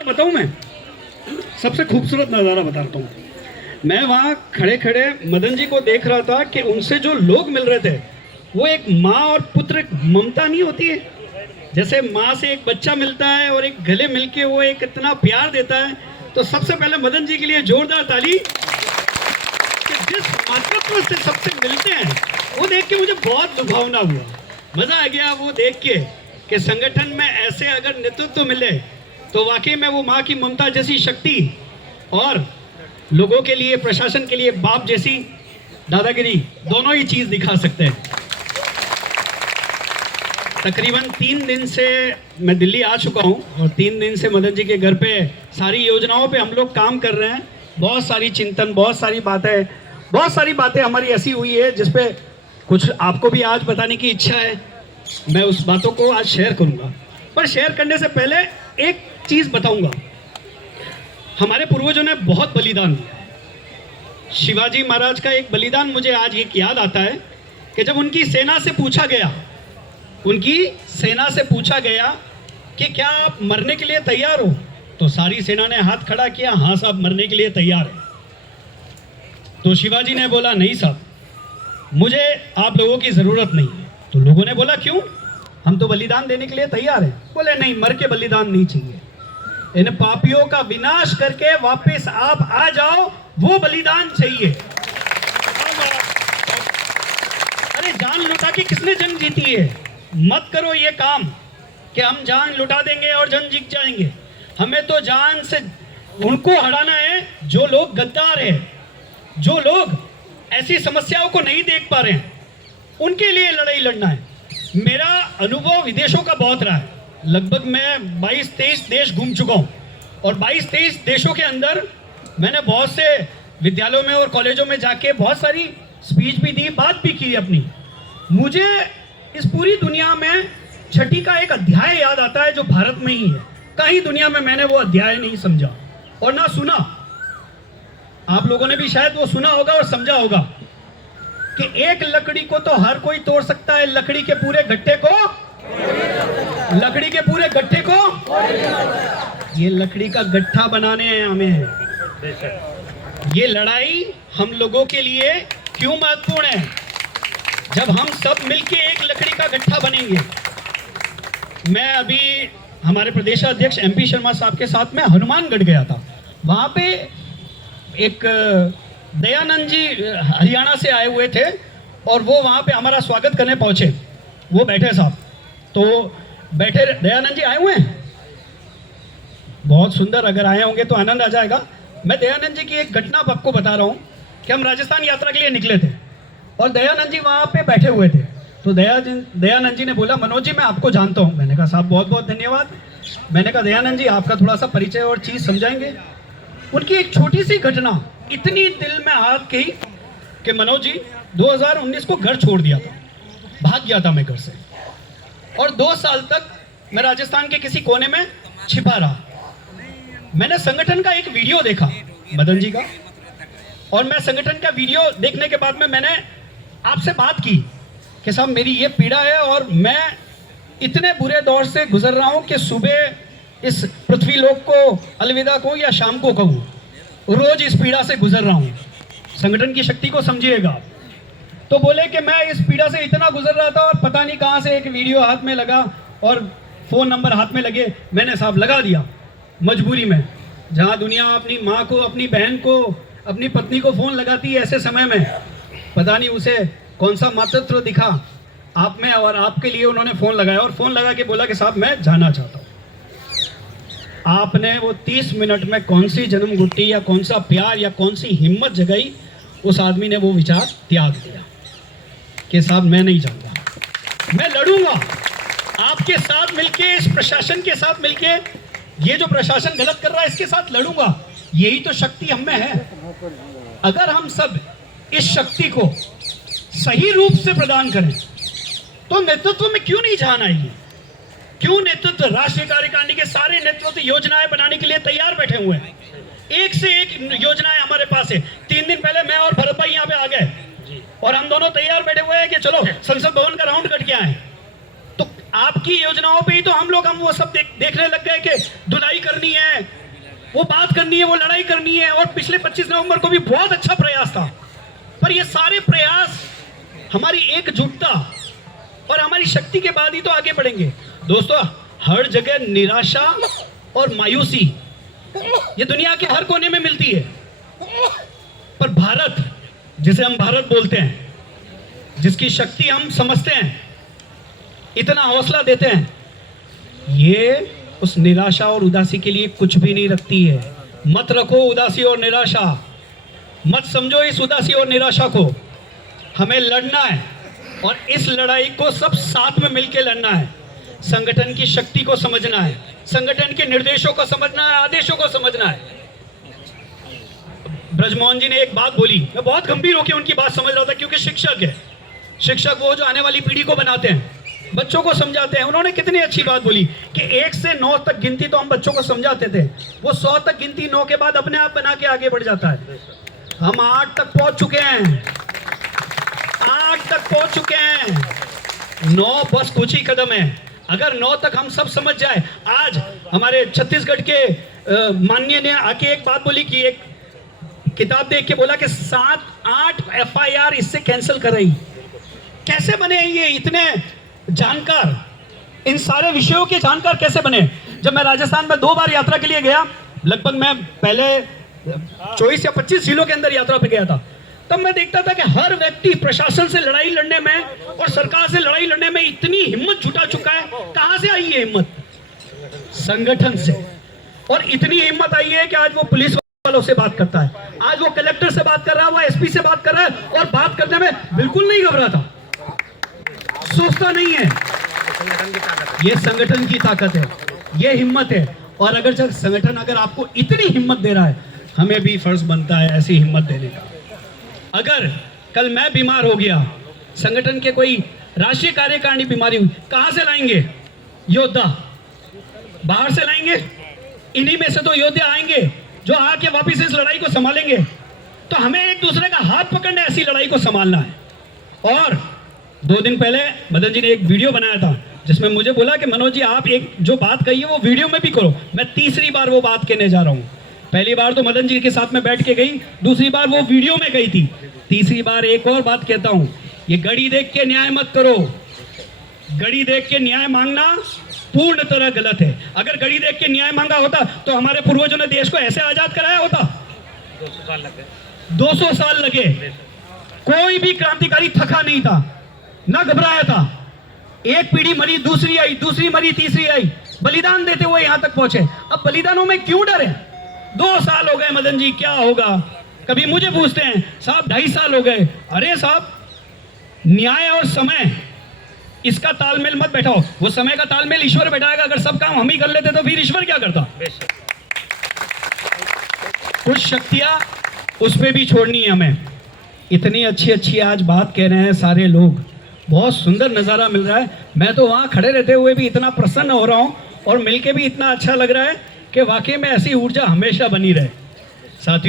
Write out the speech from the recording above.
बताऊं मैं सबसे खूबसूरत नज़ारा बताता हूँ। मैं वहाँ खड़े खड़े मदन जी को देख रहा था कि उनसे जो लोग मिल रहे थे वो एक माँ और पुत्र ममता नहीं होती है, जैसे माँ से एक बच्चा मिलता है और एक गले मिलके वो एक इतना प्यार देता है। तो सबसे पहले मदन जी के लिए जोरदार ताली कि जिस मातृत्व से सबसे मिलते हैं वो देख के मुझे बहुत लुभावना हुआ, मज़ा आ गया वो देख के कि संगठन में ऐसे अगर नेतृत्व मिले तो वाकई में वो माँ की ममता जैसी शक्ति और लोगों के लिए प्रशासन के लिए बाप जैसी दादागिरी दोनों ही चीज़ दिखा सकते हैं। तकरीबन 3 दिन से मैं दिल्ली आ चुका हूँ और 3 दिन से मदन जी के घर पे सारी योजनाओं पे हम लोग काम कर रहे हैं। बहुत सारी चिंतन, बहुत सारी बातें हमारी ऐसी हुई है जिस पे कुछ आपको भी आज बताने की इच्छा है। मैं उस बातों को आज शेयर करूँगा, पर शेयर करने से पहले एक चीज़ बताऊँगा। हमारे पूर्वजों ने बहुत बलिदान दिया। शिवाजी महाराज का एक बलिदान मुझे आज एक याद आता है कि जब उनकी सेना से पूछा गया कि क्या आप मरने के लिए तैयार हो, तो सारी सेना ने हाथ खड़ा किया, हाँ साहब मरने के लिए तैयार है। तो शिवाजी ने बोला नहीं साहब, मुझे आप लोगों की ज़रूरत नहीं है। तो लोगों ने बोला क्यों, हम तो बलिदान देने के लिए तैयार हैं। बोले नहीं, मर के बलिदान नहीं चाहिए, इन पापियों का विनाश करके वापस आप आ जाओ, वो बलिदान चाहिए। अरे जान लुटा के किसने जंग जीती है? मत करो ये काम कि हम जान लुटा देंगे और जंग जीत जाएंगे। हमें तो जान से उनको हराना है जो लोग गद्दार हैं, जो लोग ऐसी समस्याओं को नहीं देख पा रहे हैं, उनके लिए लड़ाई लड़ना है। मेरा अनुभव विदेशों का बहुत रहा है। लगभग मैं 22-23 देश घूम चुका हूँ और 22-23 देशों के अंदर मैंने बहुत से विद्यालयों में और कॉलेजों में जाके बहुत सारी स्पीच भी दी, बात भी की अपनी। मुझे इस पूरी दुनिया में छठी का एक अध्याय याद आता है जो भारत में ही है। कहीं दुनिया में मैंने वो अध्याय नहीं समझा और ना सुना। आप लोगों ने भी शायद वो सुना होगा और समझा होगा कि एक लकड़ी को तो हर कोई तोड़ सकता है, लकड़ी के पूरे गट्ठे को ये लकड़ी का गट्ठा बनाने हैं हमें। ये लड़ाई हम लोगों के लिए क्यों महत्वपूर्ण है? जब हम सब मिलके एक लकड़ी का गट्ठा बनेंगे। मैं अभी हमारे प्रदेश अध्यक्ष MP शर्मा साहब के साथ में हनुमानगढ़ गया था। वहाँ पे एक दयानंद जी हरियाणा से आए हुए थे और वो वहाँ पे हमारा स्वागत करने पहुँचे। वो बैठे साहब, तो बैठे दयानंद जी आए हुए हैं, बहुत सुंदर, अगर आए होंगे तो आनंद आ जाएगा। मैं दयानंद जी की एक घटना आपको बता रहा हूँ कि हम राजस्थान यात्रा के लिए निकले थे और दयानंद जी वहाँ पे बैठे हुए थे। तो दयानंद जी ने बोला मनोज जी मैं आपको जानता हूँ। मैंने कहा साहब बहुत बहुत धन्यवाद। मैंने कहा दयानंद जी आपका थोड़ा सा परिचय और चीज़ समझाएंगे। उनकी एक छोटी सी घटना इतनी दिल में हाथ गई कि मनोज जी 2019 को घर छोड़ दिया था, भाग गया था मैं घर से और 2 साल तक मैं राजस्थान के किसी कोने में छिपा रहा। मैंने संगठन का एक वीडियो देखा मदन जी का, और मैं संगठन का वीडियो देखने के बाद में मैंने आपसे बात की कि साहब मेरी ये पीड़ा है और मैं इतने बुरे दौर से गुजर रहा हूँ कि सुबह इस पृथ्वी लोक को अलविदा कहूँ या शाम को कहूँ, रोज इस पीड़ा से गुजर रहा हूँ। संगठन की शक्ति को समझिएगा। तो बोले कि मैं इस पीड़ा से इतना गुजर रहा था और पता नहीं कहाँ से एक वीडियो हाथ में लगा और फ़ोन नंबर हाथ में लगे। मैंने साहब लगा दिया मजबूरी में। जहाँ दुनिया अपनी माँ को, अपनी बहन को, अपनी पत्नी को फ़ोन लगाती है, ऐसे समय में पता नहीं उसे कौन सा मातृत्व दिखा आप में और आपके लिए उन्होंने फ़ोन लगाया और फ़ोन लगा के बोला कि साहब मैं जाना चाहता हूँ। आपने वो 30 मिनट में कौन सी जन्म घुट्टी या कौन सा प्यार या कौन सी हिम्मत जगाई, उस आदमी ने वो विचार त्याग दिया कि साहब मैं नहीं जाऊँगा, मैं लड़ूंगा आपके साथ मिलके, इस प्रशासन के साथ मिलके। ये जो प्रशासन गलत कर रहा है इसके साथ लड़ूंगा। यही तो शक्ति हम में है। अगर हम सब इस शक्ति को सही रूप से प्रदान करें तो नेतृत्व में क्यों नहीं जान आएगी? क्यों नेतृत्व, राष्ट्रीय कार्यकारिणी के सारे नेतृत्व योजनाएं बनाने के लिए तैयार बैठे हुए हैं। एक से एक योजनाएं हमारे पास है। 3 दिन पहले मैं और भरत भाई यहाँ पे आ गए और हम दोनों तैयार बैठे हुए हैं कि चलो संसद भवन का राउंड कट के आए। तो आपकी योजनाओं पे ही तो हम वो सब देखने लग गए कि धुलाई करनी है, वो बात करनी है, वो लड़ाई करनी है। और पिछले 25 नवंबर को भी बहुत अच्छा प्रयास था, पर ये सारे प्रयास हमारी एकजुटता और हमारी शक्ति के बाद ही तो आगे बढ़ेंगे। दोस्तों, हर जगह निराशा और मायूसी ये दुनिया के हर कोने में मिलती है, पर भारत, जिसे हम भारत बोलते हैं, जिसकी शक्ति हम समझते हैं, इतना हौसला देते हैं, ये उस निराशा और उदासी के लिए कुछ भी नहीं रखती है। मत रखो उदासी और निराशा, मत समझो इस उदासी और निराशा को। हमें लड़ना है और इस लड़ाई को सब साथ में मिलकर लड़ना है। संगठन की शक्ति को समझना है, संगठन के निर्देशों को समझना है, आदेशों को समझना है। ब्रजमोहन जी ने एक बात बोली, मैं बहुत गंभीर होकर उनकी बात समझ रहा था, क्योंकि शिक्षक है, शिक्षक वो जो आने वाली पीढ़ी को बनाते हैं, बच्चों को समझाते हैं। उन्होंने कितनी अच्छी बात बोली कि 1 से 9 तक गिनती तो हम बच्चों को समझाते थे, वो 100 तक गिनती 9 के बाद अपने आप बना के आगे बढ़ जाता है। हम 8 तक पहुंच चुके हैं, 8 तक पहुंच चुके हैं, 9 बस कुछ ही कदम है। अगर 9 तक हम सब समझ जाए। आज हमारे छत्तीसगढ़ के माननीय ने आके एक बात बोली कि एक किताब देख के बोला कि 7-8 FIR इससे कैंसिल कर रही। कैसे बने ये इतने जानकार, इन सारे विषयों के जानकार कैसे बने? जब मैं राजस्थान में 2 बार यात्रा के लिए गया, लगभग मैं पहले 24 या 25 जिलों के अंदर यात्रा पे गया था, तब मैं देखता था कि हर व्यक्ति प्रशासन से लड़ाई लड़ने में और सरकार से लड़ाई लड़ने में इतनी हिम्मत जुटा चुका है। कहां से आई है हिम्मत? संगठन से। और इतनी हिम्मत आई है कि आज वो पुलिस वालों से बात करता है, आज वो कलेक्टर से बात कर रहा है, वो SP से बात कर रहा है, और बात करने में बिल्कुल नहीं घबराता, सोचता नहीं है। ये संगठन की ताकत है, ये हिम्मत है। और अगर संगठन अगर आपको इतनी हिम्मत दे रहा है, हमें भी फर्ज बनता है ऐसी हिम्मत देने का। अगर कल मैं बीमार हो गया, संगठन के कोई राष्ट्रीय कार्यकारिणी बीमारी हुई, कहां से लाएंगे? योद्धा बाहर से लाएंगे। इन्हीं में से तो योद्धा आएंगे जो आके वापिस इस लड़ाई को संभालेंगे। तो हमें एक दूसरे का हाथ पकड़ने ऐसी लड़ाई को संभालना है। और 2 दिन पहले मदन जी ने एक वीडियो बनाया था, जिसमें मुझे बोला कि मनोज जी, आप एक जो बात कही है वो वीडियो में भी करो। मैं तीसरी बार वो बात कहने जा रहा हूँ। पहली बार तो मदन जी के साथ में बैठ के गई, दूसरी बार वो वीडियो में गई थी, तीसरी बार एक और बात कहता हूँ। ये घड़ी देख के न्याय मत करो। घड़ी देख के न्याय मांगना पूर्ण तरह गलत है। अगर घड़ी देख के न्याय मांगा होता तो हमारे पूर्वजों ने देश को ऐसे आजाद कराया होता? 200 साल लगे। 200 साल लगे। कोई भी क्रांतिकारी थका नहीं था, ना घबराया था। एक पीढ़ी मरी, दूसरी आई, दूसरी मरी, तीसरी आई, बलिदान देते हुए यहां तक पहुंचे। अब बलिदानों में क्यों डर है? 2 साल हो गए मदन जी, क्या होगा? कभी मुझे पूछते हैं, साहब 2.5 साल हो गए। अरे साहब, न्याय और समय, इसका तालमेल मत बैठाओ। वो समय का तालमेल ईश्वर बैठाएगा। अगर सब काम हम ही कर लेते तो फिर ईश्वर क्या करता? कुछ शक्तियां उस पर भी छोड़नी है हमें। इतनी अच्छी अच्छी आज बात कह रहे हैं सारे लोग, बहुत सुंदर नज़ारा मिल रहा है। मैं तो वहाँ खड़े रहते हुए भी इतना प्रसन्न हो रहा हूँ और मिलके भी इतना अच्छा लग रहा है कि वाकई में ऐसी ऊर्जा हमेशा बनी रहे। साथियों,